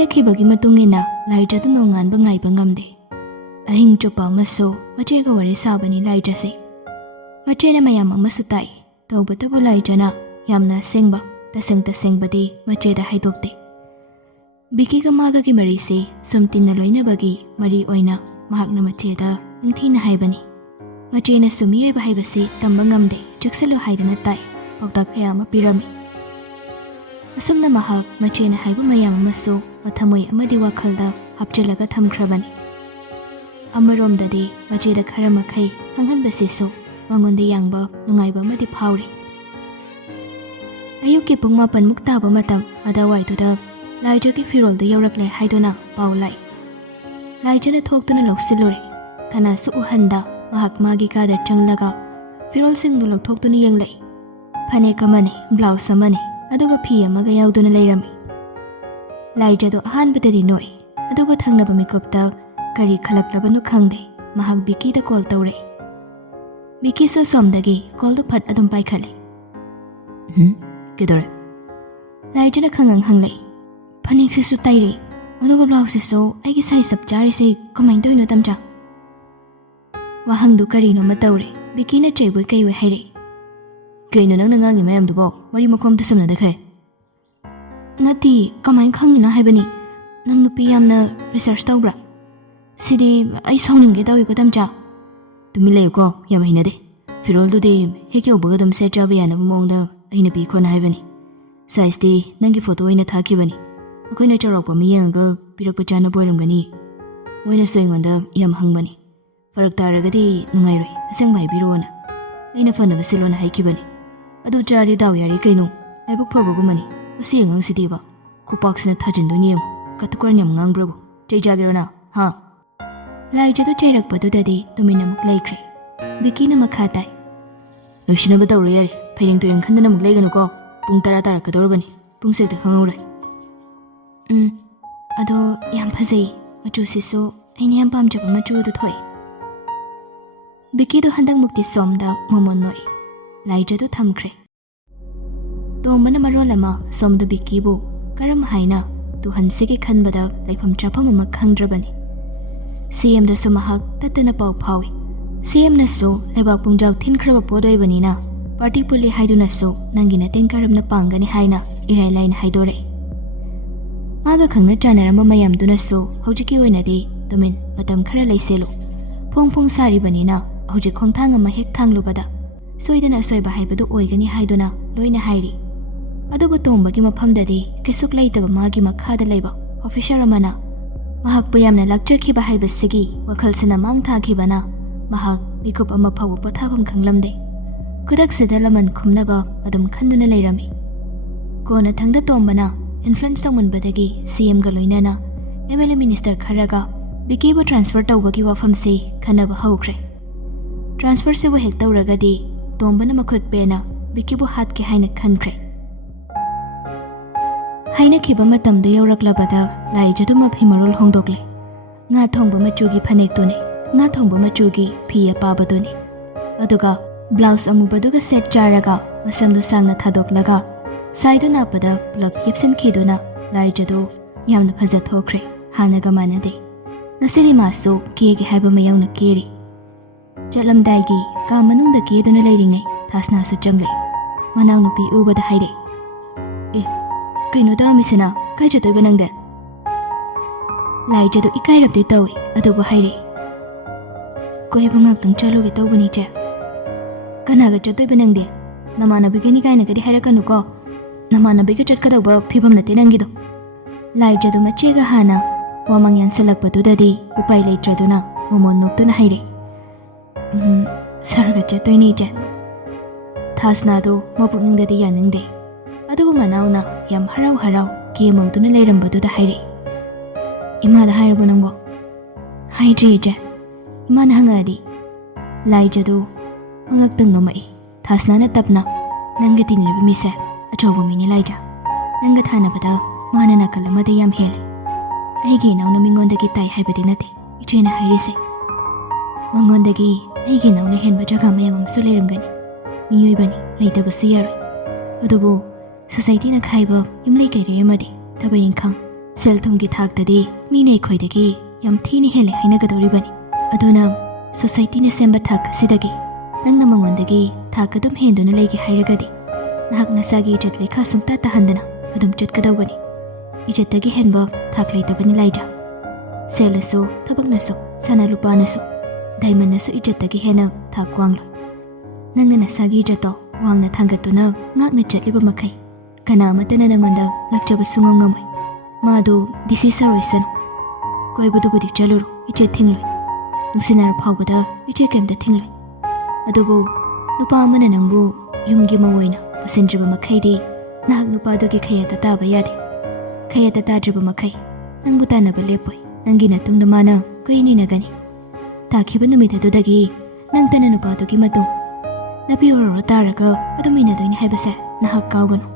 ꯍꯥꯏꯅꯈꯤꯕꯒꯤ ꯃꯇꯨꯡ ꯏꯟꯅ ꯂꯥꯏꯖꯗꯨ ꯅꯣꯡꯉꯥꯟꯕ ꯉꯥꯏꯕ ꯉꯝꯗꯦ. ꯑꯍꯤꯡ ꯆꯨꯞꯄ ꯑꯃꯁꯨ ꯃꯆꯦꯒ ꯋꯥꯔꯤ ꯁꯥꯕꯅꯤ ꯂꯥꯏꯖꯁꯤ. ꯃꯆꯦꯅ ꯃꯌꯥꯝ ꯑꯃꯁꯨ ꯇꯥꯏ. ꯇꯧꯕꯇꯕꯨ ꯂꯥꯏꯖꯅ ꯌꯥꯝꯅ ꯑꯁꯦꯡꯕ ꯇꯁꯦꯡꯕꯗꯤ ꯃꯆꯦꯗ ꯍꯥꯏꯗꯣꯛꯇꯦ. ꯕꯤꯀꯤꯒ ꯃꯥꯒꯒꯤ ꯃꯔꯤꯁꯤ ꯁꯨꯝ ꯇꯤꯟꯅ ꯂꯣꯏꯅꯕꯒꯤ ꯃꯔꯤ ꯑꯣꯏꯅ ꯃꯍꯥꯛꯅ ꯃꯆꯦꯗ ꯅꯤꯡꯊꯤꯅ ꯍꯥꯏꯕꯅꯤ. ꯃꯆꯦꯅꯁꯨ ꯃꯤꯑꯣꯏꯕ ꯍꯥꯏꯕꯁꯤ ꯇꯝꯕ ꯉꯝꯗꯦ, ꯆꯦꯛꯁꯤꯜꯂꯨ ꯍꯥꯏꯗꯅ ꯇꯥꯏ, ꯄꯥꯎꯇꯥꯛ ꯀꯌꯥ ꯑꯃ ꯄꯤꯔꯝꯃꯤ. ꯑꯁꯨꯝꯅ ꯃꯍꯥꯛ ꯃꯆꯦꯅ ꯍꯥꯏꯕ ꯃꯌꯥꯝ ꯑꯃꯁꯨ ꯃꯊꯃꯣꯏ ꯑꯃꯗꯤ ꯋꯥꯈꯜꯗ ꯍꯥꯞꯆꯤꯜꯂꯒ ꯊꯝꯈ꯭ꯔꯕꯅꯤ. ꯑꯃꯔꯣꯝꯗꯗꯤ ꯃꯆꯦꯗ ꯈꯔ ꯃꯈꯩ ꯈꯪꯍꯟꯕꯁꯤꯁꯨ ꯃꯉꯣꯟꯗ ꯌꯥꯡꯕ ꯅꯨꯡꯉꯥꯏꯕ ꯑꯃꯗꯤ ꯐꯥꯎꯔꯤ. ꯑꯌꯨꯛꯀꯤ ꯄꯨꯡ 9ꯃꯨꯛ ꯇꯥꯕ ꯃꯇꯝ ꯑꯗꯨꯋꯥꯏꯗꯨꯗ ꯂꯥꯏꯖꯒꯤ ꯐꯤꯔꯣꯜꯗꯨ ꯌꯧꯔꯛꯂꯦ ꯍꯥꯏꯗꯨꯅ ꯄꯥꯎ ꯂꯥꯛꯏ. ꯂꯥꯏꯖꯅ ꯊꯣꯛꯇꯨꯅ ꯂꯧꯁꯤꯜꯂꯨꯔꯦ. ꯀꯅꯥꯁꯨ ꯎꯍꯟꯗ ꯃꯍꯥꯛ ꯃꯥꯒꯤ ꯀꯥꯗ ꯆꯪꯂꯒ ꯐꯤꯔꯣꯜꯁꯤꯡꯗꯨ ꯂꯧꯊꯣꯛꯇꯨꯅ ꯌꯦꯡꯂꯛꯏ. ꯐꯅꯦꯛ ꯑꯃꯅꯤ, ꯕ꯭ꯂꯥꯎꯁ ꯑꯃꯅꯤ, ꯑꯗꯨꯒ ꯐꯤ ꯑꯃꯒ ꯌꯥꯎꯗꯨꯅ ꯂꯩꯔꯝꯃꯤ. ꯂꯥꯏꯖꯗꯣ ꯑꯍꯥꯟꯕꯗꯗꯤ ꯅꯣꯛꯏ, ꯑꯗꯨꯕꯨ ꯊꯪꯅꯕ ꯃꯤꯀꯨꯞꯇ ꯀꯔꯤ ꯈꯜꯂꯛꯂꯕꯅꯣ ꯈꯪꯗꯦ, ꯃꯍꯥꯛ ꯕꯤꯀꯤꯗ ꯀꯣꯜ ꯇꯧꯔꯛꯏ. ꯕꯤꯀꯤꯁꯨ ꯁꯣꯝꯗꯒꯤ ꯀꯣꯜꯗꯨ ꯐꯠ ꯑꯗꯨꯝ ꯄꯥꯏꯈꯠꯂꯦ. ꯀꯩꯗꯧꯔꯦ? ꯂꯥꯏꯖꯅ ꯈꯪꯉꯪ ꯍꯪꯂꯛꯏ. ꯐꯅꯦꯛꯁꯤꯁꯨ ꯇꯩꯔꯦ, ꯑꯗꯨꯒ ꯕ꯭ꯂꯥꯎꯁꯁꯤꯁꯨ ꯑꯩꯒꯤ ꯁꯥꯏꯖ ꯆꯞ ꯆꯥꯔꯤꯁꯦ ꯀꯃꯥꯏꯅ ꯇꯧꯔꯤꯅꯣ ꯇꯝꯆꯥ? ꯋꯥꯍꯪꯗꯨ ꯀꯔꯤꯅꯣꯃ ꯇꯧꯔꯦ. ꯕꯤꯀꯤꯅ ꯆꯩꯕꯣꯏ ꯀꯩꯕꯣꯏ ꯍꯥꯏꯔꯛꯏ. ꯀꯩꯅꯣ ꯅꯪꯅ ꯉꯥꯡꯉꯤ ꯃꯌꯥꯝꯗꯨꯕꯣ? ꯃꯔꯤ ꯃꯈꯣꯡꯇ ꯁꯝꯅꯗꯈꯩ. ꯅꯠꯇꯦ, ꯀꯃꯥꯏꯅ ꯈꯪꯉꯤꯅꯣ ꯍꯥꯏꯕꯅꯤ. ꯅꯪ ꯅꯨꯄꯤ ꯌꯥꯝꯅ ꯔꯤꯁꯔꯁ ꯇꯧꯕ꯭ꯔꯥ? ꯁꯤꯗꯤ ꯑꯩ ꯁꯥꯎꯅꯤꯡꯒꯦ ꯇꯧꯏꯀꯣ ꯇꯝꯆꯥ. ꯇꯨꯃꯤꯟ ꯂꯩꯌꯨꯀꯣ, ꯌꯥꯝ ꯍꯩꯅꯗꯦ. ꯐꯤꯔꯣꯜꯗꯨꯗꯤ ꯍꯦꯛ ꯌꯧꯕꯒ ꯑꯗꯨꯝ ꯁꯦꯠ ꯆꯥꯕ ꯌꯥꯅꯕ ꯃꯑꯣꯡꯗ ꯑꯩꯅ ꯄꯤ ꯈꯣꯠꯅ ꯍꯥꯏꯕꯅꯤ. ꯁꯥꯏꯖꯇꯤ ꯅꯪꯒꯤ ꯐꯣꯇꯣ ꯑꯣꯏꯅ ꯊꯥꯈꯤꯕꯅꯤ. ꯑꯩꯈꯣꯏꯅ ꯆꯥꯎꯔꯥꯛꯄ ꯑꯃ ꯌꯦꯡꯉꯒ ꯄꯤꯔꯛꯄ ꯆꯥꯅꯕ ꯑꯣꯏꯔꯝꯒꯅꯤ. ꯃꯣꯏꯅꯁꯨ ꯑꯩꯉꯣꯟꯗ ꯌꯥꯝ ꯍꯪꯕꯅꯤ. ꯐꯔꯛ ꯇꯥꯔꯒꯗꯤ ꯅꯨꯡꯉꯥꯏꯔꯣꯏ, ꯑꯁꯦꯡꯕ ꯍꯥꯏꯕꯤꯔꯛꯑꯣꯅ. ꯑꯩꯅ ꯐꯅꯕ ꯁꯤꯜꯂꯣꯅ ꯍꯥꯏꯈꯤꯕꯅꯤ. ꯑꯗꯨ ꯆꯥꯔꯗꯤ ꯗꯥꯎ ꯌꯥꯔꯤ ꯀꯩꯅꯣ. ꯂꯥꯏꯕꯛ ꯐꯕꯒꯨꯝꯕꯅꯤ. ꯃꯁꯤ ꯑꯉꯥꯡꯁꯤꯗꯤꯕ ꯈꯨꯄꯥꯛꯁꯤꯅ ꯊꯥꯖꯤꯟꯗꯣꯏꯅꯤ ꯌꯦꯡꯉꯨ. ꯀꯇꯨꯀꯔꯟ ꯌꯥꯝ ꯉꯥꯡꯕ꯭ꯔꯕꯨ. ꯆꯩ ꯆꯥꯒꯦꯔꯣꯅ, ꯍꯥ? ꯂꯥꯏꯖꯗꯨ ꯆꯩꯔꯛꯄꯗꯨꯗꯗꯤ ꯇꯨꯃꯤꯟꯅ ꯑꯃꯨꯛ ꯂꯩꯈ꯭ꯔꯦ. ꯕꯤꯀꯤꯅ ꯃꯈꯥ ꯇꯥꯏ. ꯂꯣꯏꯁꯤꯟꯅꯕ ꯇꯧꯔꯣ ꯌꯥꯔꯦ. ꯐꯩꯔꯦꯡ ꯇꯨꯔꯦꯡ ꯈꯟꯗꯅ ꯑꯃꯨꯛ ꯂꯩꯒꯅꯨꯀꯣ. ꯄꯨꯡ 10 ꯇꯥꯔꯛꯀꯗꯧꯔꯕꯅꯤ. ꯄꯨꯡꯁꯦꯛꯇ ꯈꯪꯍꯧꯔꯣꯏ. ꯑꯗꯣ ꯌꯥꯝ ꯐꯖꯩ. ꯃꯆꯨꯁꯤꯁꯨ ꯑꯩꯅ ꯌꯥꯝ ꯄꯥꯝꯖꯕ ꯃꯆꯨꯗꯨ ꯊꯣꯛꯏ. ꯕꯤꯀꯤꯗꯨ ꯍꯟꯗꯛꯃꯨꯛꯇꯤ ꯁꯣꯝꯗ ꯃꯣꯃꯣꯟ ꯅꯣꯛꯏ. ꯂꯥꯏꯖꯗꯨ ꯊꯝꯈ꯭ꯔꯦ. ꯇꯣꯝꯕꯅ ꯃꯔꯣꯜ ꯑꯃ ꯁꯣꯝꯗ ꯕꯤꯀꯤꯕꯨ ꯀꯔꯝ ꯍꯥꯏꯅ ꯇꯨꯍꯟꯁꯤꯒꯦ ꯈꯟꯕꯗ ꯂꯩꯐꯝ ꯆꯥꯐꯝ ꯑꯃ ꯈꯪꯗ꯭ꯔꯕꯅꯤ. ꯁꯤꯑꯦꯝꯗꯁꯨ ꯃꯍꯥꯛ ꯇꯠꯇꯅ ꯄꯥꯎ ꯐꯥꯎꯏ. ꯁꯤꯑꯦꯝꯅꯁꯨ ꯂꯩꯕꯥꯛ ꯄꯨꯡꯖꯥꯎ ꯊꯤꯟꯈ꯭ꯔꯕ ꯄꯣꯠ ꯑꯣꯏꯕꯅꯤꯅ ꯄꯥꯔꯇꯤ ꯄꯨꯜꯂꯤ ꯍꯥꯏꯗꯨꯅꯁꯨ ꯅꯪꯒꯤ ꯃꯇꯦꯡ ꯀꯔꯝꯅ ꯄꯥꯡꯒꯅꯤ ꯍꯥꯏꯅ ꯏꯔꯥꯏ ꯂꯥꯏꯅ ꯍꯥꯏꯗꯣꯔꯛꯏ. ꯃꯥꯒ ꯈꯪꯅ ꯆꯥꯟꯅꯔꯝꯕ ꯃꯌꯥꯝꯗꯨꯅꯁꯨ ꯍꯧꯖꯤꯛꯀꯤ ꯑꯣꯏꯅꯗꯤ ꯇꯨꯃꯤꯟ ꯃꯇꯝ ꯈꯔ ꯂꯩꯁꯦꯜꯂꯨ. ꯐꯣꯡ ꯐꯣꯡ ꯁꯥꯔꯤꯕꯅꯤꯅ ꯍꯧꯖꯤꯛ ꯈꯣꯡꯊꯥꯡ ꯑꯃ ꯍꯦꯛ ꯊꯥꯡꯂꯨꯕꯗ ꯁꯣꯏꯗꯅ ꯑꯁꯣꯏꯕ ꯍꯥꯏꯕꯗꯨ ꯑꯣꯏꯒꯅꯤ ꯍꯥꯏꯗꯨꯅ ꯂꯣꯏꯅ ꯍꯥꯏꯔꯤ. ꯑꯗꯨꯕꯨ ꯇꯣꯝꯕꯒꯤ ꯃꯐꯝꯗꯗꯤ ꯀꯩꯁꯨꯛ ꯂꯩꯇꯕ ꯃꯥꯒꯤ ꯃꯈꯥꯗ ꯂꯩꯕ ꯑꯣꯐꯤꯁꯔ ꯑꯃꯅ ꯃꯍꯥꯛꯄꯨ ꯌꯥꯝꯅ ꯂꯥꯛꯆꯈꯤꯕ ꯍꯥꯏꯕꯁꯤꯒꯤ ꯋꯥꯈꯜꯁꯤꯅ ꯃꯥꯡ ꯊꯥꯈꯤꯕꯅ ꯃꯍꯥꯛ ꯃꯤꯀꯨꯞ ꯑꯃ ꯐꯥꯎꯕ ꯄꯣꯊꯥꯐꯝ ꯈꯪꯂꯝꯗꯦ. ꯈꯨꯗꯛꯁꯤꯗ ꯂꯃꯟ ꯈꯨꯝꯅꯕ ꯑꯗꯨꯝ ꯈꯟꯗꯨꯅ ꯂꯩꯔꯝꯃꯤ. ꯀꯣꯟꯅ ꯊꯪꯗ ꯇꯣꯝꯕꯅ ꯏꯟꯐ꯭ꯂꯨꯌꯦꯟꯁ ꯇꯧꯃꯟꯕꯗꯒꯤ ꯁꯤꯑꯦꯝꯒ ꯂꯣꯏꯅꯅ MLA ꯃꯤꯅꯤꯁꯇꯔ ꯈꯔꯒ ꯕꯤꯀꯤꯕꯨ ꯇ꯭ꯔꯥꯟꯁꯐꯔ ꯇꯧꯕꯒꯤ ꯋꯥꯐꯝꯁꯤ ꯈꯟꯅꯕ ꯍꯧꯈ꯭ꯔꯦ. ꯇ꯭ꯔꯥꯟꯁꯐꯔꯁꯤꯕꯨ ꯍꯦꯛ ꯇꯧꯔꯒꯗꯤ ꯇꯣꯝꯕꯅ ꯃꯈꯨꯠ ꯄꯦꯟꯅ ꯕꯤꯀꯤꯕꯨ ꯍꯥꯠꯀꯦ ꯍꯥꯏꯅ ꯈꯟꯈ꯭ꯔꯦ. ꯍꯥꯏꯅꯈꯤꯕ ꯃꯇꯝꯗꯨ ꯌꯧꯔꯛꯂꯕꯗ ꯂꯥꯏꯖꯗꯨ ꯃꯐꯤ ꯃꯔꯣꯜ ꯍꯣꯡꯗꯣꯛꯂꯦ. ꯉꯥ ꯊꯣꯡꯕ ꯃꯆꯨꯒꯤ ꯐꯅꯦꯛꯇꯨꯅꯤ, ꯉꯥ ꯊꯣꯡꯕ ꯃꯆꯨꯒꯤ ꯐꯤ ꯑꯄꯥꯕꯗꯨꯅꯤ. ꯑꯗꯨꯒ ꯕ꯭ꯂꯥꯎꯁ ꯑꯃꯨꯕꯗꯨꯒ ꯁꯦꯠ ꯆꯥꯔꯒ ꯃꯁꯝꯗꯨ ꯁꯥꯡꯅ ꯊꯥꯗꯣꯛꯂꯒ ꯁꯥꯏꯗ ꯅꯥꯞꯄꯗ ꯄꯨꯂꯞ ꯌꯦꯞꯁꯤꯟꯈꯤꯗꯨꯅ ꯂꯥꯏꯖꯗꯨ ꯌꯥꯝꯅ ꯐꯖꯊꯣꯛꯈ꯭ꯔꯦ. ꯍꯥꯟꯅꯒ ꯃꯥꯟꯅꯗꯦ. ꯉꯁꯤꯗꯤ ꯃꯥꯁꯨ ꯀꯦꯒꯦ ꯍꯥꯏꯕ ꯃꯌꯧꯅ ꯀꯦꯔꯤ. ꯆꯠꯂꯝꯗꯥꯏꯒꯤ ꯀꯥ ꯃꯅꯨꯡꯗ ꯀꯦꯗꯨꯅ ꯂꯩꯔꯤꯉꯩ ꯊꯥꯁꯅꯥꯁꯨ ꯆꯪꯂꯛꯏ. ꯃꯅꯥꯎꯅꯨꯄꯤ ꯎꯕꯗ ꯍꯥꯏꯔꯛꯏ. ꯀꯩꯅꯣ ꯇꯧꯔꯝꯃꯤꯁꯤꯅ? ꯀꯥꯏ ꯆꯠꯇꯣꯏꯕ ꯅꯪꯗꯤ? ꯂꯥꯏꯖꯗꯨ ꯏꯀꯥꯏꯔꯞꯇꯤ ꯇꯧꯏ, ꯑꯗꯨꯕꯨ ꯍꯥꯏꯔꯛꯏ. ꯀꯣꯏꯕ ꯉꯥꯛꯇꯪ ꯆꯠꯂꯨꯒꯦ ꯇꯧꯕꯅꯤ ꯆꯦ. ꯀꯅꯥꯒ ꯆꯠꯇꯣꯏꯕ ꯅꯪꯗꯤ? ꯅꯃꯥꯟꯅꯕꯤꯒꯅꯤ ꯀꯥꯏꯅꯒꯗꯤ ꯍꯥꯏꯔꯛꯀꯅꯨꯀꯣ. ꯅꯃꯥꯟꯅꯕꯤꯒ ꯆꯠꯀꯗꯧꯕ ꯐꯤꯕꯝ ꯅꯠꯇꯦ ꯅꯪꯒꯤꯗꯣ. ꯂꯥꯏꯖꯗꯨ ꯃꯆꯦꯒ ꯍꯥꯟꯅ ꯋꯥꯃꯪ ꯌꯥꯟꯁꯤꯜꯂꯛꯄꯗꯨꯗꯗꯤ ꯎꯄꯥꯏ ꯂꯩꯇ꯭ꯔꯗꯨꯅ ꯃꯣꯃꯣꯟ ꯅꯣꯛꯇꯨꯅ ꯍꯥꯏꯔꯛꯏ. ꯁꯔꯒ ꯆꯠꯇꯣꯏꯅꯤ ꯏꯆꯦ. ꯊꯥꯁꯅꯥꯗꯨ ꯃꯄꯨꯛꯅꯤꯡꯗꯗꯤ ꯌꯥꯅꯤꯡꯗꯦ, ꯑꯗꯨꯕꯨ ꯃꯅꯥꯎꯅ ꯌꯥꯝ ꯍꯔꯥꯎ ꯍꯔꯥꯎ ꯀꯦꯃꯧꯗꯨꯅ ꯂꯩꯔꯝꯕꯗꯨꯗ ꯍꯥꯏꯔꯛꯏ. ꯏꯃꯥꯗ ꯍꯥꯏꯔꯕꯣ ꯅꯪꯕꯣ? ꯍꯥꯏꯗ꯭ꯔꯤ ꯏꯆꯦ. ꯏꯃꯥꯅ ꯍꯪꯉꯛꯑꯗꯤ? ꯂꯥꯏꯖꯗꯨ ꯃꯉꯛꯇꯪ ꯅꯣꯝꯃꯛꯏ. ꯊꯥꯁꯅꯥꯅ ꯇꯞꯅ, ꯅꯪꯒ ꯇꯤꯟꯅꯔꯤꯕ ꯃꯤꯁꯦ ꯑꯆꯧꯕ ꯃꯤꯅꯤ ꯂꯥꯏꯖ. ꯅꯪꯒ ꯊꯥꯅꯕꯗ ꯃꯥꯅ ꯅꯥꯀꯜ ꯑꯃꯗ ꯌꯥꯝ ꯍꯦꯜꯂꯤ. ꯑꯩꯒꯤ ꯏꯅꯥꯎꯅ ꯃꯤꯉꯣꯟꯗꯒꯤ ꯇꯥꯏ ꯍꯥꯏꯕꯗꯤ ꯅꯠꯇꯦ ꯏꯆꯦꯅ ꯍꯥꯏꯔꯤꯁꯦ. ꯃꯉꯣꯟꯗꯒꯤ ꯑꯩꯒꯤ ꯏꯅꯥꯎꯅ ꯍꯦꯟꯕ ꯖꯒꯥ ꯃꯌꯥꯝ ꯑꯃꯁꯨ ꯂꯩꯔꯝꯒꯅꯤ. ꯃꯤꯑꯣꯏꯕꯅꯤ, ꯂꯩꯇꯕꯁꯨ ꯌꯥꯔꯣꯏ. ꯑꯗꯨꯕꯨ ꯁꯣꯁꯥꯏꯇꯤꯅ ꯈꯥꯏꯕ ꯌꯨꯝꯂꯩ ꯀꯩꯔꯩ ꯑꯃꯗꯤ ꯊꯕꯛ ꯏꯪꯈꯥꯡ ꯁꯦꯜ ꯊꯨꯝꯒꯤ ꯊꯥꯛꯇꯗꯤ ꯃꯤꯅ ꯑꯩꯈꯣꯏꯗꯒꯤ ꯌꯥꯝ ꯊꯤꯅ ꯍꯦꯜꯂꯦ ꯍꯥꯏꯅꯒꯗꯧꯔꯤꯕꯅꯤ. ꯑꯗꯨꯅ ꯁꯣꯁꯥꯏꯇꯤꯅ ꯁꯦꯝꯕ ꯊꯥꯛ ꯑꯁꯤꯗꯒꯤ ꯅꯪꯅ ꯃꯉꯣꯟꯗꯒꯤ ꯊꯥꯛ ꯑꯗꯨꯝ ꯍꯦꯟꯗꯨꯅ ꯂꯩꯒꯦ ꯍꯥꯏꯔꯒꯗꯤ ꯅꯍꯥꯛ ꯅꯁꯥꯒꯤ ꯏꯖꯠ ꯂꯩꯈꯥ ꯁꯨꯡꯇꯥ ꯇꯥꯍꯟꯗꯅ ꯑꯗꯨꯝ ꯆꯠꯀꯗꯧꯕꯅꯤ. ꯏꯖꯠꯇꯒꯤ ꯍꯦꯟꯕ ꯊꯥꯛ ꯂꯩꯇꯕꯅꯤ ꯂꯥꯏꯖꯥ. ꯁꯦꯜꯅꯁꯨ, ꯊꯕꯛꯅꯁꯨ, ꯁꯅꯥ ꯂꯨꯄꯥꯅꯁꯨ, ꯗꯥꯏꯃꯟꯅꯁꯨ ꯏꯖꯠꯇꯒꯤ ꯍꯦꯟꯅ ꯊꯥꯛ ꯋꯥꯡꯂꯣꯏ. ꯅꯪꯅ ꯅꯁꯥꯒꯤ ꯏꯖꯠꯇꯣ ꯋꯥꯡꯅ ꯊꯥꯡꯒꯠꯇꯨꯅ ꯉꯥꯛꯅ ꯆꯠꯂꯤꯕ ꯃꯈꯩ ꯀꯅꯥ ꯑꯃꯠꯇꯅ ꯅꯉꯣꯟꯗ ꯂꯥꯛꯆꯕ ꯁꯨꯡꯉꯝ ꯉꯝꯃꯣꯏ. ꯃꯥꯗꯨ ꯗꯤꯁꯤ ꯁꯔꯣꯏꯁꯅꯨ. ꯀꯣꯏꯕꯗꯨꯕꯨꯗꯤ ꯆꯠꯂꯨꯔꯣ, ꯏꯆꯦ ꯊꯤꯡꯂꯣꯏ. ꯅꯨꯡꯁꯤꯅꯔ ꯐꯥꯎꯕꯗ ꯏꯆꯦ ꯀꯩꯝꯇ ꯊꯤꯡꯂꯣꯏ. ꯑꯗꯨꯕꯨ ꯅꯨꯄꯥ ꯑꯃꯅ ꯅꯪꯕꯨ ꯌꯨꯝꯒꯤ ꯃꯧ ꯑꯣꯏꯅ ꯄꯨꯁꯤꯟꯗ꯭ꯔꯤꯕ ꯃꯈꯩꯗꯤ ꯅꯍꯥꯛ ꯅꯨꯄꯥꯗꯨꯒꯤ ꯈꯩꯌꯥꯠꯇ ꯇꯥꯕ ꯌꯥꯗꯦ. ꯈꯩꯌꯥꯠꯇ ꯇꯥꯗ꯭ꯔꯤꯕ ꯃꯈꯩ ꯅꯪꯕꯨ ꯇꯥꯟꯅꯕ ꯂꯦꯞꯄꯣꯏ. ꯅꯪꯒꯤ ꯃꯇꯨꯡꯗ ꯃꯥꯅ ꯀꯨꯏꯅ ꯏꯟꯅꯒꯅꯤ. ꯇꯥꯈꯤꯕ ꯅꯨꯃꯤꯠ ꯑꯗꯨꯗꯒꯤ ꯅꯪꯇꯅ ꯅꯨꯄꯥꯗꯨꯒꯤ ꯃꯇꯨꯡ ꯅꯥꯄꯤ ꯍꯧꯔ ꯇꯥꯔꯒ ꯑꯗꯨꯝ ꯏꯟꯅꯗꯣꯏꯅꯤ ꯍꯥꯏꯕꯁꯦ ꯅꯍꯥꯛ ꯀꯥꯎꯒꯅꯨ.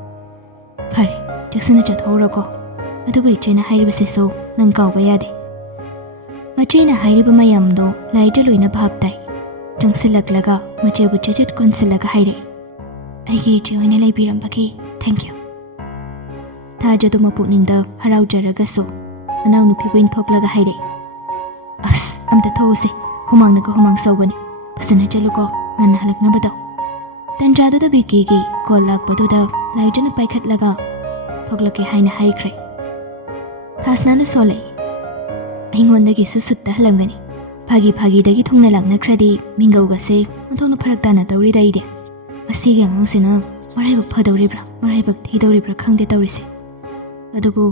ꯐꯔꯦ, ꯆꯦꯛꯁꯤꯟꯅ ꯆꯠꯊꯣꯛꯎꯔꯣꯀꯣ. ꯑꯗꯨꯕꯨ ꯏꯆꯦꯅ ꯍꯥꯏꯔꯤꯕꯁꯤꯁꯨ ꯅꯪ ꯀꯥꯎꯕ ꯌꯥꯗꯦ. ꯃꯆꯦꯅ ꯍꯥꯏꯔꯤꯕ ꯃꯌꯥꯝꯗꯣ ꯂꯥꯏꯖ ꯂꯣꯏꯅ ꯚꯥꯞ ꯇꯥꯏ. ꯆꯪꯁꯤꯜꯂꯛꯂꯒ ꯃꯆꯦꯕꯨ ꯆꯦꯆꯠ ꯀꯣꯟꯁꯤꯜꯂꯒ ꯍꯥꯏꯔꯛꯏ. ꯑꯩꯒꯤ ꯏꯆꯦ ꯑꯣꯏꯅ ꯂꯩꯕꯤꯔꯝꯕꯒꯤ ꯊꯦꯡꯛ ꯌꯨ. ꯊꯥꯖꯗꯨ ꯃꯄꯨꯛꯅꯤꯡꯗ ꯍꯔꯥꯎꯖꯔꯒꯁꯨ ꯃꯅꯥꯎꯅꯨꯄꯤꯕꯨ ꯏꯟꯊꯣꯛꯂꯒ ꯍꯥꯏꯔꯛꯏ. ꯑꯁ, ꯑꯝꯇ ꯊꯣꯛꯎꯁꯦ. ꯍꯨꯃꯥꯡꯅꯒ ꯍꯨꯃꯥꯡ ꯁꯧꯕꯅꯤ. ꯐꯖꯅ ꯆꯠꯂꯨꯀꯣ, ꯉꯟꯅ ꯍꯜꯂꯛꯅꯕ ꯇꯧ. ꯇꯟꯖꯥꯗꯨꯗ ꯕꯤꯀꯤꯒꯤ ꯀꯣꯜ ꯂꯥꯛꯄꯗꯨꯗ ꯂꯥꯏꯖꯅ ꯄꯥꯏꯈꯠꯂꯒ ꯊꯣꯛꯂꯛꯀꯦ ꯍꯥꯏꯅ ꯍꯥꯏꯈ꯭ꯔꯦ. ꯊꯥꯁꯅꯥꯅ ꯁꯣꯜꯂꯛꯏ. ꯑꯩꯉꯣꯟꯗꯒꯤꯁꯨ ꯁꯨꯠꯇ ꯍꯜꯂꯝꯒꯅꯤ. ꯐꯥꯒꯤꯗꯒꯤ ꯊꯨꯡꯅ ꯂꯥꯛꯅꯈ꯭ꯔꯗꯤ ꯃꯤꯡꯒꯧꯒꯁꯦ ꯑꯣꯟꯊꯣꯛꯅ ꯐꯔꯛ ꯇꯥꯅ ꯇꯧꯔꯤꯗ ꯑꯩꯗꯤ. ꯃꯁꯤꯒꯤ ꯑꯉꯥꯡꯁꯤꯅ ꯃꯔꯥꯏꯕꯛ ꯐꯗꯧꯔꯤꯕ꯭ꯔꯥ ꯃꯔꯥꯏꯕꯛ ꯊꯤꯗꯧꯔꯤꯕ꯭ꯔꯥ ꯈꯪꯗꯦ ꯇꯧꯔꯤꯁꯦ. ꯑꯗꯨꯕꯨ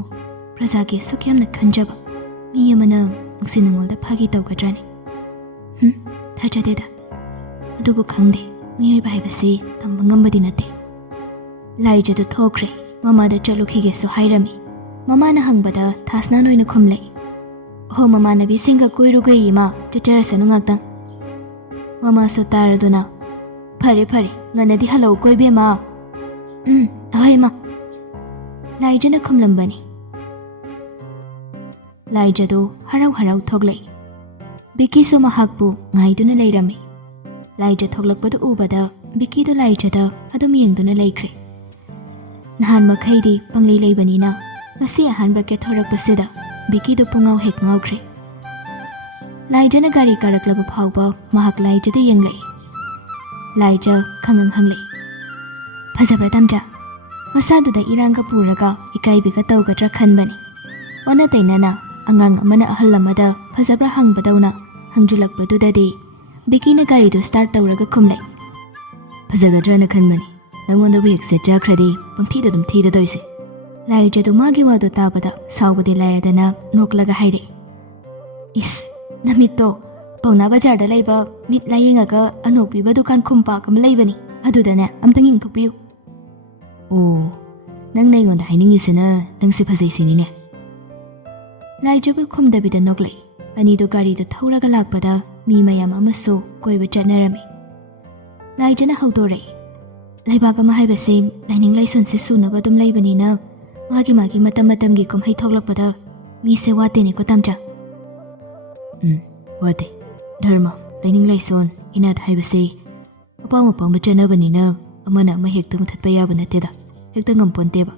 ꯄ꯭ꯔꯖꯥꯒꯤ ꯑꯁꯨꯛ ꯌꯥꯝꯅ ꯈꯟꯖꯕ ꯃꯤ ꯑꯃꯅ ꯅꯨꯡꯁꯤ ꯅꯨꯡꯉꯣꯜꯗ ꯐꯥꯒꯤ ꯇꯧꯒꯗ꯭ꯔꯥꯅꯤ? ꯊꯥꯖꯗꯦꯗ. ꯑꯗꯨꯕꯨ ꯈꯪꯗꯦ, ꯃꯤꯑꯣꯏꯕ ꯍꯥꯏꯕꯁꯤ ꯇꯝꯕ ꯉꯝꯕꯗꯤ ꯅꯠꯇꯦ. ꯂꯥꯏꯖꯗꯨ ꯊꯣꯛꯈ꯭ꯔꯦ. ꯃꯃꯥꯗ ꯆꯠꯂꯨꯈꯤꯒꯦꯁꯨ ꯍꯥꯏꯔꯝꯃꯤ. ꯃꯃꯥꯅ ꯍꯪꯕꯗ ꯊꯥꯁꯅꯥ ꯑꯣꯏꯅ ꯈꯨꯝꯂꯛꯏ. ꯑꯣ, ꯃꯃꯥꯟꯅꯕꯤꯁꯤꯡꯒ ꯀꯣꯏꯔꯨꯒꯦ ꯏꯃꯥ, ꯆꯠꯆꯔꯁꯅꯨ ꯉꯥꯛꯇꯪ. ꯃꯃꯥꯁꯨ ꯇꯥꯔꯗꯨꯅ ꯐꯔꯦ ꯐꯔꯦ, ꯉꯟꯅꯗꯤ ꯍꯜꯂꯛꯎ ꯀꯣꯏꯕꯦꯝꯃ. ꯑꯍꯣꯏ ꯏꯃꯥ. ꯂꯥꯏꯖꯅ ꯈꯨꯝꯂꯝꯕꯅꯤ. ꯂꯥꯏꯖꯗꯨ ꯍꯔꯥꯎ ꯍꯔꯥꯎ ꯊꯣꯛꯂꯛꯏ. ꯕꯤꯀꯤꯁꯨ ꯃꯍꯥꯛꯄꯨ ꯉꯥꯏꯗꯨꯅ ꯂꯩꯔꯝꯃꯤ. ꯂꯥꯏꯖ ꯊꯣꯛꯂꯛꯄꯗꯨ ꯎꯕꯗ ꯕꯤꯀꯤꯗꯨ ꯂꯥꯏꯖꯗ ꯑꯗꯨꯝ ꯌꯦꯡꯗꯨꯅ ꯂꯩꯈ꯭ꯔꯦ. ꯅꯍꯥꯟ ꯃꯈꯩꯗꯤ ꯄꯪꯂꯩ ꯂꯩꯕꯅꯤꯅ ꯉꯁꯤ ꯑꯍꯥꯟꯕ ꯀꯦꯊꯣꯔꯛꯄꯁꯤꯗ ꯕꯤꯀꯤꯗꯨ ꯄꯨꯡꯉꯥꯎ ꯍꯦꯛ ꯉꯥꯎꯈ꯭ꯔꯦ. ꯂꯥꯏꯖꯅ ꯒꯥꯔꯤ ꯀꯥꯔꯛꯂꯕ ꯐꯥꯎꯕ ꯃꯍꯥꯛ ꯂꯥꯏꯖꯗ ꯌꯦꯡꯂꯛꯏ. ꯂꯥꯏꯖ ꯈꯪꯉꯪ ꯍꯪꯂꯛꯏ. ꯐꯖꯕ꯭ꯔꯥ ꯇꯝꯆꯥ? ꯃꯁꯥꯗꯨꯗ ꯏꯔꯥꯡꯒ ꯄꯨꯔꯒ ꯏꯀꯥꯏꯕꯤꯒ ꯇꯧꯒꯗ꯭ꯔꯥ ꯈꯟꯕꯅꯤ. ꯑꯣꯟꯅ ꯇꯩꯅꯅ ꯑꯉꯥꯡ ꯑꯃꯅ ꯑꯍꯜ ꯑꯃꯗ ꯐꯖꯕ꯭ꯔꯥ ꯍꯪꯕꯗꯧꯅ ꯍꯪꯖꯤꯜꯂꯛꯄꯗꯨꯗꯗꯤ ꯕꯤꯀꯤꯅ ꯒꯥꯔꯤꯗꯨ ꯁ꯭ꯇꯥꯔꯠ ꯇꯧꯔꯒ ꯈꯨꯝꯂꯛꯏ. ꯐꯖꯒꯗ꯭ꯔꯥꯅ ꯈꯟꯕꯅꯤ. ꯅꯪꯉꯣꯟꯗꯕꯨ ꯍꯦꯛ ꯁꯦꯠꯆꯈ꯭ꯔꯗꯤ ꯄꯪꯊꯤꯗ ꯑꯗꯨꯝ ꯊꯤꯗꯗꯣꯏꯁꯦ. ꯂꯥꯏꯖꯗꯨ ꯃꯥꯒꯤ ꯋꯥꯗꯨ ꯇꯥꯕꯗ ꯁꯥꯎꯕꯗꯤ ꯂꯥꯏꯔꯗꯅ ꯅꯣꯛꯂꯒ ꯍꯥꯏꯔꯛꯏ. ꯏꯁ, ꯅꯃꯤꯠꯇꯣ ꯄꯥꯎꯅꯥ ꯕꯖꯥꯔꯗ ꯂꯩꯕ ꯃꯤꯠ ꯂꯥꯌꯦꯡꯉꯒ ꯑꯅꯣꯛꯄꯤꯕ ꯗꯨꯀꯥꯟ ꯈꯨꯝꯄꯥꯛ ꯑꯃ ꯂꯩꯕꯅꯤ. ꯑꯗꯨꯗꯅꯦ ꯑꯝꯇꯪ ꯌꯦꯡꯊꯣꯛꯄꯤꯌꯨ. ꯑꯣ, ꯅꯪꯅ ꯑꯩꯉꯣꯟꯗ ꯍꯥꯏꯅꯤꯡꯉꯤꯁꯤꯅ ꯅꯪꯁꯦ ꯐꯖꯩ ꯁꯤꯅꯤꯅꯦ. ꯂꯥꯏꯖꯕꯨ ꯈꯨꯝꯗꯕꯤꯗ ꯅꯣꯛꯂꯛꯏ. ꯑꯅꯤꯗꯨ ꯒꯥꯔꯤꯗꯨ ꯊꯧꯔꯒ ꯂꯥꯛꯄꯗ ꯃꯤ ꯃꯌꯥꯝ ꯑꯃꯁꯨ ꯀꯣꯏꯕ ꯆꯠꯅꯔꯝꯃꯤ. ꯂꯥꯏꯖꯅ ꯍꯧꯗꯣꯔꯛꯏ. ꯂꯩꯕꯥꯛ ꯑꯃ ꯍꯥꯏꯕꯁꯤ ꯂꯥꯏꯅꯤꯡ ꯂꯥꯏꯁꯣꯟꯁꯦ ꯁꯨꯅꯕ ꯑꯗꯨꯝ ꯂꯩꯕꯅꯤꯅ ꯃꯥꯒꯤ ꯃꯇꯝ ꯃꯇꯝꯒꯤ ꯀꯨꯝꯍꯩ ꯊꯣꯛꯂꯛꯄꯗ ꯃꯤꯁꯦ ꯋꯥꯠꯇꯦꯅꯦꯀꯣ ꯇꯝꯆꯥ. ꯋꯥꯠꯇꯦ. ꯙꯔꯃ, ꯂꯥꯏꯅꯤꯡ ꯂꯥꯏꯁꯣꯟ, ꯏꯅꯥꯠ ꯍꯥꯏꯕꯁꯤ ꯑꯄꯥꯝ ꯑꯄꯥꯝꯕ ꯆꯠꯅꯕꯅꯤꯅ ꯑꯃꯅ ꯑꯃ ꯍꯦꯛꯇ ꯃꯨꯊꯠꯄ ꯌꯥꯕ ꯅꯠꯇꯦꯗ. ꯍꯦꯛꯇ ꯉꯝꯄꯣꯟꯇꯦꯕ.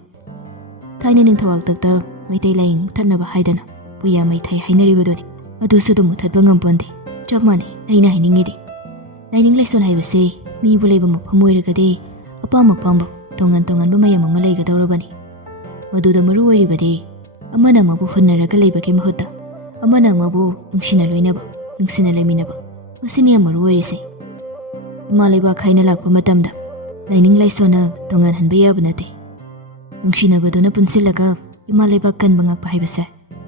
ꯊꯥꯏꯅ ꯅꯤꯡꯊꯧꯋꯥꯛꯇꯛꯇ ꯃꯩꯇꯩ ꯂꯥꯏꯅꯤꯡ ꯃꯨꯊꯠꯅꯕ ꯍꯥꯏꯗꯅ ꯄꯨꯌꯥ ꯃꯩꯊꯩ ꯍꯥꯏꯅꯔꯤꯕꯗꯨꯅꯤ. ꯑꯗꯨꯁꯨ ꯑꯗꯨꯝ ꯃꯨꯊꯠꯄ ꯉꯝꯄꯣꯟꯇꯦ. ꯆꯞ ꯃꯥꯟꯅꯩ ꯑꯩꯅ ꯍꯥꯏꯅꯤꯡꯉꯤꯗꯤ. ꯂꯥꯏꯅꯤꯡ ꯂꯥꯏꯁꯣꯟ ꯍꯥꯏꯕꯁꯤ ꯃꯤꯕꯨ ꯂꯩꯕ ꯃꯐꯝ ꯑꯣꯏꯔꯒꯗꯤ ꯑꯄꯥꯝ ꯑꯄꯥꯝꯕ ꯇꯣꯉꯥꯟ ꯇꯣꯉꯥꯟꯕ ꯃꯌꯥꯝ ꯑꯃ ꯂꯩꯒꯗꯧꯔꯕꯅꯤ. ꯃꯗꯨꯗ ꯃꯔꯨ ꯑꯣꯏꯔꯤꯕꯗꯤ ꯑꯃꯅ ꯑꯃꯕꯨ ꯍꯨꯟꯅꯔꯒ ꯂꯩꯕꯒꯤ ꯃꯍꯨꯠꯇ ꯑꯃꯅ ꯑꯃꯕꯨ ꯅꯨꯡꯁꯤꯅ ꯂꯣꯏꯅꯕ, ꯅꯨꯡꯁꯤꯅ ꯂꯩꯃꯤꯟꯅꯕ, ꯃꯁꯤꯅꯤ ꯌꯥꯝ ꯃꯔꯨ ꯑꯣꯏꯔꯤꯁꯦ. ꯏꯃꯥ ꯂꯩꯕꯥꯛ ꯍꯥꯏꯅ ꯂꯥꯛꯄ ꯃꯇꯝꯗ ꯂꯥꯏꯅꯤꯡ ꯂꯥꯏꯁꯣꯟꯅ ꯇꯣꯉꯥꯟꯍꯟꯕ ꯌꯥꯕ ꯅꯠꯇꯦ. ꯅꯨꯡꯁꯤꯅꯕꯗꯨꯅ ꯄꯨꯟꯁꯤꯜꯂꯒ ꯏꯃꯥ ꯂꯩꯕꯥꯛ ꯀꯟꯕ ꯉꯥꯛꯄ ꯍꯥꯏꯕꯁꯦ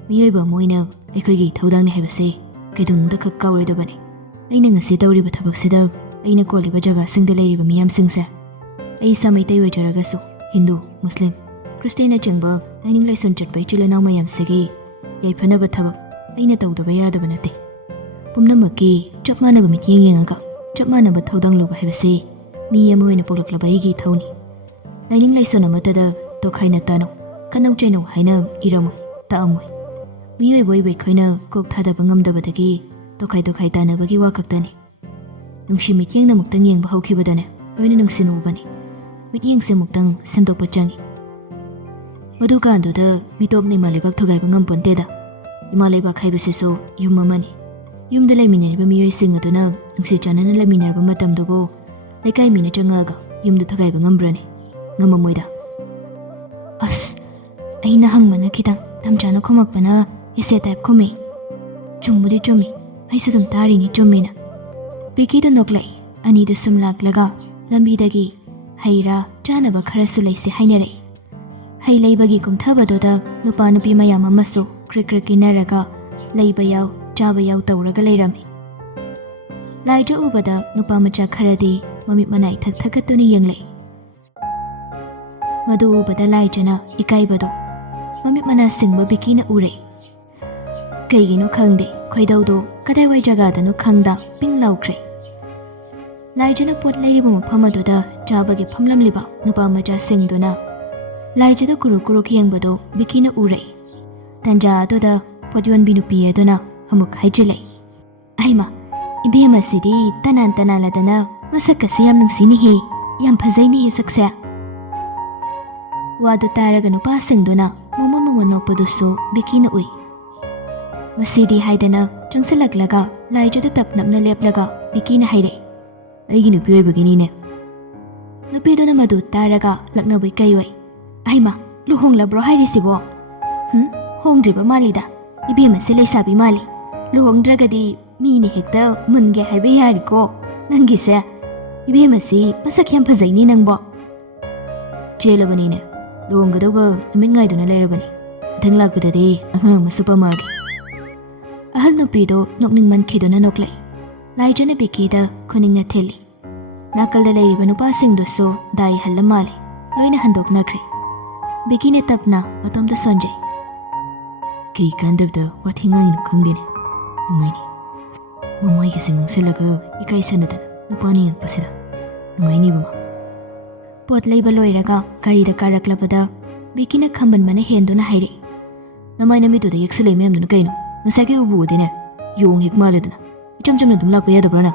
ꯃꯤꯑꯣꯏꯕ ꯑꯃ ꯑꯣꯏꯅ ꯑꯩꯈꯣꯏꯒꯤ ꯏꯊꯧꯗꯥꯡꯅꯤ ꯍꯥꯏꯕꯁꯦ ꯀꯩꯗꯧꯅꯨꯡꯗ ꯈꯛ ꯀꯥꯎꯔꯣꯏꯗꯕꯅꯤ. ꯑꯩꯅ ꯉꯁꯤ ꯇꯧꯔꯤꯕ ꯊꯕꯛꯁꯤꯗ ꯑꯩꯅ ꯀꯣꯜꯂꯤꯕ ꯖꯒꯥꯁꯤꯡꯗ ꯂꯩꯔꯤꯕ ꯃꯤꯌꯥꯝꯁꯤꯡꯁꯦ ꯑꯩ ꯏꯁꯥ ꯃꯩꯇꯩ ꯑꯣꯏꯖꯔꯒꯁꯨ ꯍꯤꯟꯗꯨ, ꯃꯨꯁꯂꯤꯝ, ꯈ꯭ꯔꯤꯁꯇꯤꯌꯥꯟꯅꯆꯤꯡꯕ ꯂꯥꯏꯅꯤꯡ ꯂꯥꯏꯁꯣꯟ ꯆꯠꯄ ꯏꯆꯤꯜ ꯏꯅꯥꯎ ꯃꯌꯥꯝꯁꯤꯒꯤ ꯌꯥꯏꯐꯅꯕ ꯊꯕꯛ ꯑꯩꯅ ꯇꯧꯗꯕ ꯌꯥꯗꯕ ꯅꯠꯇꯦ. ꯄꯨꯝꯅꯃꯛꯀꯤ ꯆꯞ ꯃꯥꯟꯅꯕ ꯃꯤꯠꯌꯦꯡ ꯌꯦꯡꯉꯒ ꯆꯞ ꯃꯥꯟꯅꯕ ꯊꯧꯗꯥꯡ ꯂꯧꯕ ꯍꯥꯏꯕꯁꯤ ꯃꯤ ꯑꯃ ꯑꯣꯏꯅ ꯄꯣꯛꯂꯛꯂꯕ ꯑꯩꯒꯤ ꯏꯊꯧꯅꯤ. ꯂꯥꯏꯅꯤꯡ ꯂꯥꯏꯁꯣꯟ ꯑꯃꯠꯇꯗ ꯇꯣꯈꯥꯏꯅ ꯇꯥꯅꯧ, ꯀꯟꯅꯧ ꯆꯩꯅꯧ ꯍꯥꯏꯅ ꯏꯔꯝꯃꯣꯏ, ꯇꯥꯛꯑꯝꯃꯣꯏ. ꯃꯤꯑꯣꯏꯕ ꯑꯣꯏꯕ ꯑꯩꯈꯣꯏꯅ ꯀꯣꯛ ꯊꯥꯗꯕ ꯉꯝꯗꯕꯗꯒꯤ ꯇꯣꯈꯥꯏ ꯇꯥꯅꯕꯒꯤ ꯋꯥ ꯈꯛꯇꯅꯤ. ꯅꯨꯡꯁꯤ ꯃꯤꯠꯌꯦꯡꯅ ꯑꯃꯨꯛꯇꯪ ꯌꯦꯡꯕ ꯍꯧꯈꯤꯕꯗꯅꯦ ꯂꯣꯏꯅ ꯅꯨꯡꯁꯤꯅ ꯎꯕꯅꯤ. ꯃꯤꯠꯌꯦꯡꯁꯦ ꯑꯃꯨꯛꯇꯪ ꯁꯦꯝꯗꯣꯛꯄ ꯆꯪꯏ. Madu kanduda mitopna ima leibak thogaiba ngamponteda. Ima leibak haibasisu yum amani. Yumda laiminariba miyoising aduna nungsi chanana laiminaraba matamdubu laikai mina changaga yumda thogaiba ngambrani. Ngamamoida. As, aina hangmana kitang tamchana khomakpana ese type khome. Chumbudi chumi, aisadum tarini chumina. Biki da noklai, ani da sumlaklaga, lambi dagi, haira, chanaba kharasu laisi hainare. Hai laibagi kumthabadoda nupa nupi mayam amasu krik inaraga laiba yaw, chaba yaw tawraga lairami. Laija ubada nupa macha kharadi mamit manai thakatuni yanglai. Madu ubada laijana ikaibado. Mamit mana singba biki na ure. Kaigino khangde khoidawdo kadaiwai jagadano khangda ping laukre. Laijana pot lairiba mapamadoda chabagi phamlamliba nupa macha singduna Laijada kuru kiyangbado biki na ure. Tanja adoda pot yonbi nupi aduna amuk haijilai. Aima, ibema sidi tanan ladana masakasi yam nungsinihi yam phazainihi sakse. Wadu taraga nupa singduna mumamang nokpadusu biki na ui. Masidi haidana changsalaglaga laijada tapnapna leplaga biki na haire. Aigi nupi oibaginine. Nupiduna madu taraga laknabai kaiwai. Aima, luhonglabro hairisibo. Hongdriba malida. Ibema se leisabi mali. Luhongdragadi mini hekta munge haiba yariko. Nangise. Ibema se masak yam phazaini nangbo. Chelabanine. Luhonggadawba numit ngaiduna lairabani. Athang lakpadadi angang masupamagi. Ahal nupido nokningman khiduna noklai. Laijana bikida khuningna theli. Nakalda lairiba nupasingdusu dai hallamali. Loina handoknakri. Bikini tapna matomda sonjay. Kay kandabda wathingangino khangdene. Nungaini. Mamay kasi ngangsilaga ikaisanadana nupani ngagpasida. Nungaini bama. Pot layba loiraga karida karaklabada bikina khamban mana henduna hairi. Namay namiduda yaksalay mayamduna kaino. Nasagi ubuudine. Yung hikmaladana. Ichamchamna dumlakpa yadabrana.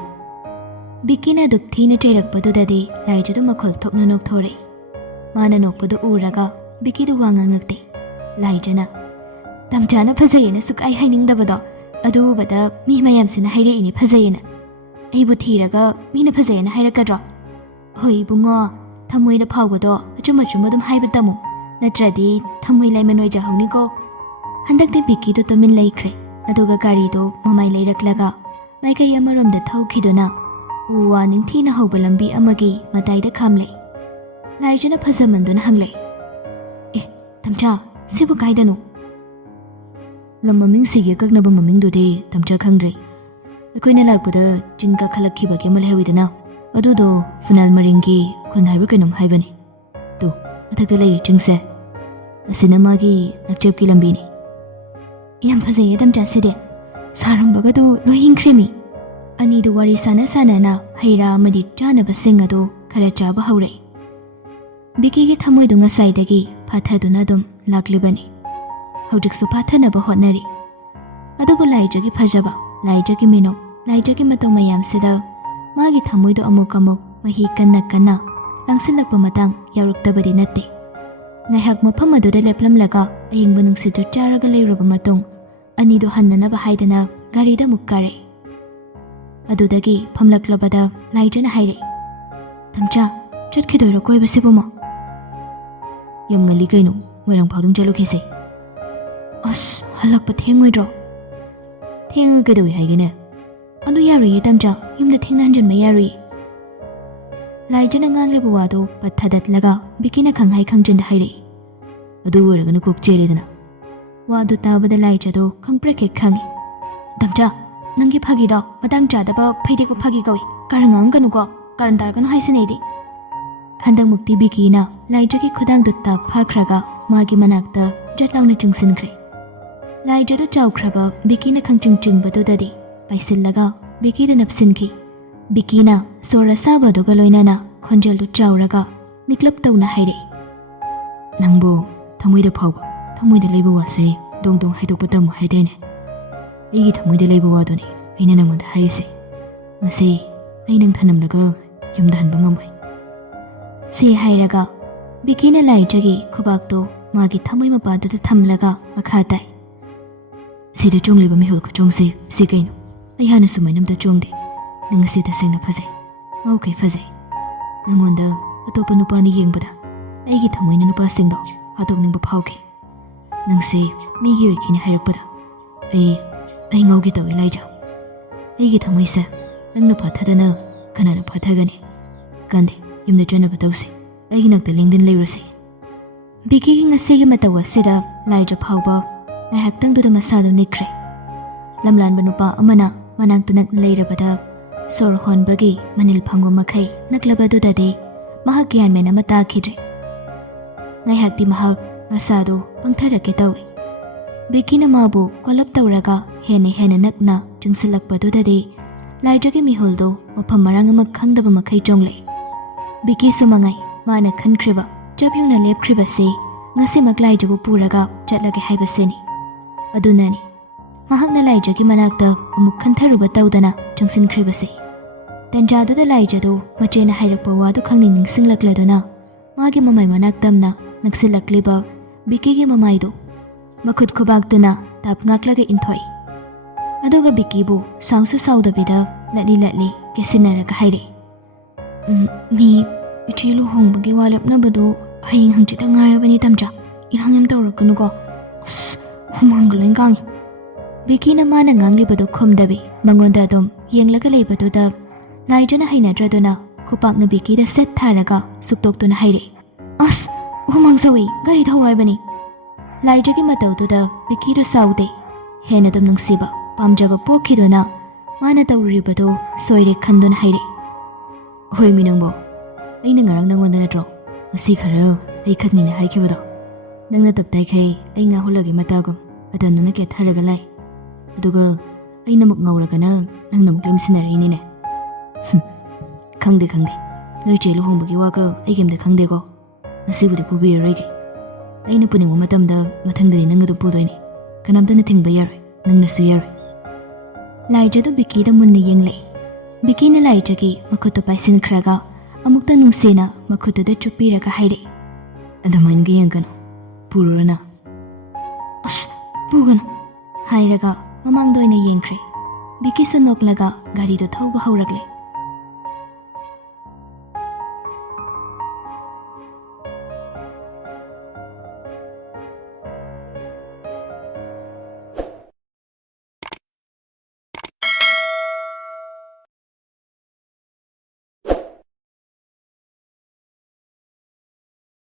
Bikina duk thina chairakpadudadi laijadu makhol thokna nokthore. Mana nokpadu uraga Biki du wangangakte. Laijana. Tamchana phazayena sukai hainingdabado. Adu bada mi mayamsina haire phazayena. Aibu thiraga mina phazayena hairakadro. Hoi bungo thamoida phawbado achumadum haibatamu. Natradi thamoi laimanoi jahawniko. Handakte Biki du tumin laikre. Aduga gari do mamai lairaklaga. Maikai amaromda thawkhiduna. Uwa ningthina hawba lambi amagi mataida khamlei. Laijana phazamanduna hanglei. Tamcha, sibu kaidano. Lam maming sige kaknaba mamingdudi tamcha khangdre. Akoina lakpada jinka khalakkhibagi amal hewidana. Adudo funal maringi khunhaibu kainom haibani. Tu, mathakta lairi chingse. Asina magi nakchapki lambini. Yam phazaye tamcha side. Sarambagadu lohinkremi. Anidu wari sana haira amadi chanaba singadu khara chaba haurai. Biki ki thamoidu ngasaidagi pathaduna dum laklibani. Haujiksu pathanaba hotnari. Adubu laijagi phajaba, laijagi mino, laijagi matau mayamsida magi thamoidu amuk mahi kanna langsilakpa matang yauruktabadi natte. Ngaihak mafam aduda leplamlaga ayingba nungsidu charaga leiraba matung anidu hannanaba haidana garida mukkare. Adudagi phamlaklabada laijana haire. Tamcha, chutkidoiro koibasibumo. Yam ngali kaino moirang phawdung chalukise. As halakpa thengoidro. Thengagadawi haigene. Adu yari tamcha yumda thengnan ma yari. Laijana ngangliba wado pathadatlaga bikina khanghai khangjanda haire. Adu uragana kok cheledana. Wadu tabada laijado khangpreke khangi. Tamcha nangi phagida matang chadaba phaidekpa phagi gawi. Karangang kanuko karan targanu haisinedi. Handang mukti bikina laijagi khudang dutta phakraga magi manakta jatlangna chungsinkre. Laijadu chawkraba bikina khangchingchingbadudadi paisillaga bikida napsinki. Bikina sora sabaduga loinana khonjaldu chawraga niklap tawna haire. Nangbo thamoida phawba thamoida leiba wase dongdong haidokpa tamu haidene. Igi thamoida leiba wadoni aina nangmonda haise. Ngasi ai nang thanamlaga yumda hanba ngamoi. Si hairaga bikina laijagi khubakto ꯃꯥꯒꯤ ꯊꯃꯣꯏ ꯃꯄꯥꯗꯨꯗ ꯊꯝꯂꯒ ꯃꯈꯥ ꯇꯥꯏ. ꯁꯤꯗ ꯆꯣꯡꯂꯤꯕ ꯃꯤꯍꯨꯜ ꯈꯨꯆꯣꯡꯁꯦ ꯁꯤ ꯀꯩꯅꯣ? ꯑꯩ ꯍꯥꯟꯅ ꯁꯨꯃꯥꯏꯅ ꯑꯝꯇ ꯆꯣꯡꯗꯦ. ꯅꯪ ꯉꯁꯤ ꯇꯁꯦꯡꯅ ꯐꯖꯩ. ꯉꯥꯎꯈꯩ ꯐꯖꯩ. ꯅꯪꯉꯣꯟꯗ ꯑꯇꯣꯞꯄ ꯅꯨꯄꯥꯅ ꯌꯦꯡꯕꯗ ꯑꯩꯒꯤ ꯊꯃꯣꯏꯅ ꯅꯨꯄꯥꯁꯤꯡꯗꯣ ꯍꯥꯠꯇꯣꯛꯅꯤꯡꯕ ꯐꯥꯎꯈꯤ. ꯅꯪꯁꯦ ꯃꯤꯒꯤ ꯑꯣꯏꯈꯤꯅꯤ ꯍꯥꯏꯔꯛꯄꯗ ꯑꯩ ꯉꯥꯎꯒꯦ ꯇꯧꯏ ꯂꯥꯏꯖꯥ. ꯑꯩꯒꯤ ꯊꯃꯣꯏꯁꯦ ꯅꯪꯅ ꯐꯥꯊꯗꯅ ꯀꯅꯥꯅ ꯐꯥꯊꯒꯅꯤ? ꯀꯥꯟꯗꯦ, ꯌꯨꯝꯗ ꯆꯠꯅꯕ ꯇꯧꯁꯤ. ꯑꯩꯒꯤ ꯅꯥꯛꯇ ꯂꯦꯡꯗꯅ ꯂꯩꯔꯨꯁꯤ. ꯕꯤꯀꯤꯒꯤ ꯉꯁꯤꯒꯤ ꯃꯇꯧ ꯑꯁꯤꯗ ꯂꯥꯏꯖꯥ ꯐꯥꯎꯕ ꯉꯥꯏꯍꯥꯛꯇꯪꯗꯨꯗ ꯃꯁꯥꯗꯨ ꯅꯤꯛꯈ꯭ꯔꯦ. ꯂꯝꯂꯥꯟꯕ ꯅꯨꯄꯥ ꯑꯃꯅ ꯃꯅꯥꯛꯇ ꯅꯛꯅ ꯂꯩꯔꯕꯗ ꯁꯣꯔ ꯍꯣꯟꯕꯒꯤ ꯃꯅꯤꯜ ꯐꯪꯕ ꯃꯈꯩ ꯅꯛꯂꯕꯗꯨꯗꯗꯤ ꯃꯍꯥꯛ ꯒ꯭ꯌꯥꯟ ꯃꯦꯟ ꯑꯃ ꯇꯥꯈꯤꯗ꯭ꯔꯦ. ꯉꯥꯏꯍꯥꯛꯇꯤ ꯃꯍꯥꯛ ꯃꯁꯥꯗꯨ ꯄꯪꯊꯔꯛꯀꯦ ꯇꯧꯏ. ꯕꯤꯀꯤꯅ ꯃꯥꯕꯨ ꯀꯣꯜꯂꯞ ꯇꯧꯔꯒ ꯍꯦꯟꯅ ꯅꯛꯅ ꯆꯪꯁꯤꯜꯂꯛꯄꯗꯨꯗꯗꯤ ꯂꯥꯏꯖꯥꯒꯤ ꯃꯤꯍꯨꯜꯗꯨ ꯃꯐꯝ ꯃꯔꯥꯡ ꯑꯃ ꯈꯪꯗꯕ ꯃꯈꯩ ꯆꯣꯡꯂꯛꯏ. ꯕꯤꯀꯤꯁꯨ ꯃꯉꯥꯏ ꯃꯥꯅ ꯈꯟꯈ꯭ꯔꯤꯕ ꯆꯞ ꯌꯨꯡꯅ ꯂꯦꯞꯈ꯭ꯔꯤꯕꯁꯤ ꯉꯁꯤꯃꯛ ꯂꯥꯏꯖꯥꯕꯨ ꯄꯨꯔꯒ ꯆꯠꯂꯒꯦ ꯍꯥꯏꯕꯁꯤꯅꯤ. ꯑꯗꯨꯅꯅꯤ ꯃꯍꯥꯛꯅ ꯂꯥꯏꯖꯥꯒꯤ ꯃꯅꯥꯛꯇ ꯑꯃꯨꯛ ꯈꯟꯊꯔꯨꯕ ꯇꯧꯗꯅ ꯆꯪꯁꯤꯟꯈ꯭ꯔꯤꯕꯁꯤ. ꯇꯟꯖꯥꯗꯨꯗ ꯂꯥꯏꯖꯥꯗꯨ ꯃꯆꯦꯅ ꯍꯥꯏꯔꯛꯄ ꯋꯥꯗꯨ ꯈꯪꯅꯤꯡ ꯅꯤꯡꯁꯤꯡꯂꯛꯂꯗꯨꯅ ꯃꯥꯒꯤ ꯃꯃꯥꯏ ꯃꯅꯥꯛ ꯇꯝꯅ ꯅꯛꯁꯤꯜꯂꯛꯂꯤꯕ ꯕꯤꯀꯤꯒꯤ ꯃꯃꯥꯏꯗꯨ ꯃꯈꯨꯠ ꯈꯨꯕꯥꯛꯇꯨꯅ ꯇꯥꯞ ꯉꯥꯛꯂꯒ ꯏꯟꯊꯣꯛꯏ. ꯑꯗꯨꯒ ꯕꯤꯀꯤꯕꯨ ꯁꯥꯎꯁꯨ ꯁꯥꯎꯗꯕꯤꯗ ꯂꯠꯂꯤ ꯀꯦꯁꯤꯟꯅꯔꯒ ꯍꯥꯏꯔꯛꯏ. ꯃꯤ ꯏꯆꯦ ꯂꯨꯍꯣꯡꯕꯒꯤ ꯋꯥ ꯂꯦꯞꯅꯕꯗꯨ ꯍꯌꯦꯡ ꯍꯪꯆꯤꯠꯇ ꯉꯥꯏꯔꯕꯅꯤ ꯇꯝꯆꯥ. ꯏꯔꯥꯡ ꯌꯥꯝ ꯇꯧꯔꯛꯀꯅꯨꯀꯣ. ꯑꯁ, ꯍꯨꯃꯥꯡꯒ ꯂꯣꯏ ꯀꯥꯡꯉꯤ. ꯕꯤꯀꯤꯅ ꯃꯥꯅ ꯉꯥꯡꯂꯤꯕꯗꯨ ꯈꯨꯝꯗꯕꯤ ꯃꯉꯣꯟꯗ ꯑꯗꯨꯝ ꯌꯦꯡꯂꯒ ꯂꯩꯕꯗꯨꯗ ꯂꯥꯏꯖꯥꯅ ꯍꯩꯅꯗ꯭ꯔꯗꯨꯅ ꯈꯨꯄꯥꯛꯅ ꯕꯤꯀꯤꯗ ꯁꯦꯠ ꯊꯥꯔꯒ ꯁꯨꯛꯇꯣꯛꯇꯨꯅ ꯍꯥꯏꯔꯛꯏ. ꯑꯁ, ꯍꯨꯃꯥꯡ ꯁꯧꯏ, ꯒꯥꯔꯤ ꯊꯧꯔꯣ ꯍꯥꯏꯕꯅꯤ. ꯂꯥꯏꯖꯥꯒꯤ ꯃꯇꯧꯗꯨꯗ ꯕꯤꯀꯤꯗꯨ ꯁꯥꯎꯗꯦ. ꯍꯦꯟꯅ ꯑꯗꯨꯝ ꯅꯨꯡꯁꯤꯕ ꯄꯥꯝꯖꯕ ꯄꯣꯛꯈꯤꯗꯨꯅ ꯃꯥꯅ ꯇꯧꯔꯨꯔꯤꯕꯗꯨ ꯁꯣꯏꯔꯦ ꯈꯟꯗꯨꯅ ꯍꯥꯏꯔꯛꯏ. ꯍꯣꯏ ꯃꯤ ꯅꯪꯕꯣ, ꯑꯩꯅ ꯉꯔꯥꯡ ꯅꯪꯉꯣꯟꯗ ꯅꯠꯇ꯭ꯔꯣ ꯉꯁꯤ ꯈꯔ ꯑꯩ ꯈꯠꯅꯤꯅ ꯍꯥꯏꯈꯤꯕꯗꯣ? ꯅꯪꯅ ꯇꯞꯇꯥꯏꯈꯩ ꯑꯩ ꯉꯥꯍꯨꯜꯂꯒꯤ ꯃꯇꯥꯒꯨꯝ ꯑꯗꯟꯗꯨꯅ ꯀꯦꯊꯔꯒ ꯂꯥꯛꯏ. ꯑꯗꯨꯒ ꯑꯩꯅ ꯑꯃꯨꯛ ꯉꯧꯔꯒꯅ ꯅꯪꯅ ꯑꯃꯨꯛ ꯂꯦꯝꯁꯤꯟꯅꯔꯛꯏꯅꯤꯅꯦ. ꯈꯪꯗꯦ, ꯅꯣꯏ ꯆꯦ ꯂꯨꯍꯣꯡꯕꯒꯤ ꯋꯥꯒ ꯑꯩ ꯀꯩꯝꯇ ꯈꯪꯗꯦꯀꯣ. ꯉꯁꯤꯕꯨꯗꯤ ꯄꯨꯕꯤꯔꯔꯣꯏꯒꯦ. ꯑꯩꯅ ꯄꯨꯅꯤꯡꯕ ꯃꯇꯝꯗ ꯃꯊꯪꯗꯗꯤ ꯅꯪ ꯑꯗꯨꯝ ꯄꯨꯗꯣꯏꯅꯤ. ꯀꯅꯥꯝꯇꯅ ꯊꯤꯡꯕ ꯌꯥꯔꯣꯏ, ꯅꯪꯅꯁꯨ ꯌꯥꯔꯣꯏ. ꯂꯥꯏꯖꯥꯗꯨ ꯕꯤꯀꯤꯗ ꯃꯨꯟꯅ ꯌꯦꯡꯂꯛꯏ. ꯕꯤꯀꯤꯅ ꯂꯥꯏꯖꯥꯒꯤ ꯃꯈꯨꯠꯇꯨ ꯄꯥꯏꯁꯤꯟꯈ꯭ꯔꯒ ꯑꯃꯨꯛꯇꯪ ꯅꯨꯡꯁꯤꯅ ꯃꯈꯨꯠꯇꯨꯗ ꯆꯨꯞꯄꯤꯔꯒ ꯍꯥꯏꯔꯛꯏ. ꯑꯗꯨꯃꯥꯏꯅꯒ ꯌꯦꯡꯒꯅꯨ, ꯄꯨꯔꯨꯔꯅ. ꯑꯁ, ꯄꯨꯒꯅꯨ ꯍꯥꯏꯔꯒ ꯃꯃꯥꯡꯗ ꯑꯣꯏꯅ ꯌꯦꯡꯈ꯭ꯔꯦ. ꯕꯤꯀꯤꯁꯨ ꯅꯣꯛꯂꯒ ꯒꯥꯔꯤꯗꯨ ꯊꯧꯕ ꯍꯧꯔꯛꯂꯦ.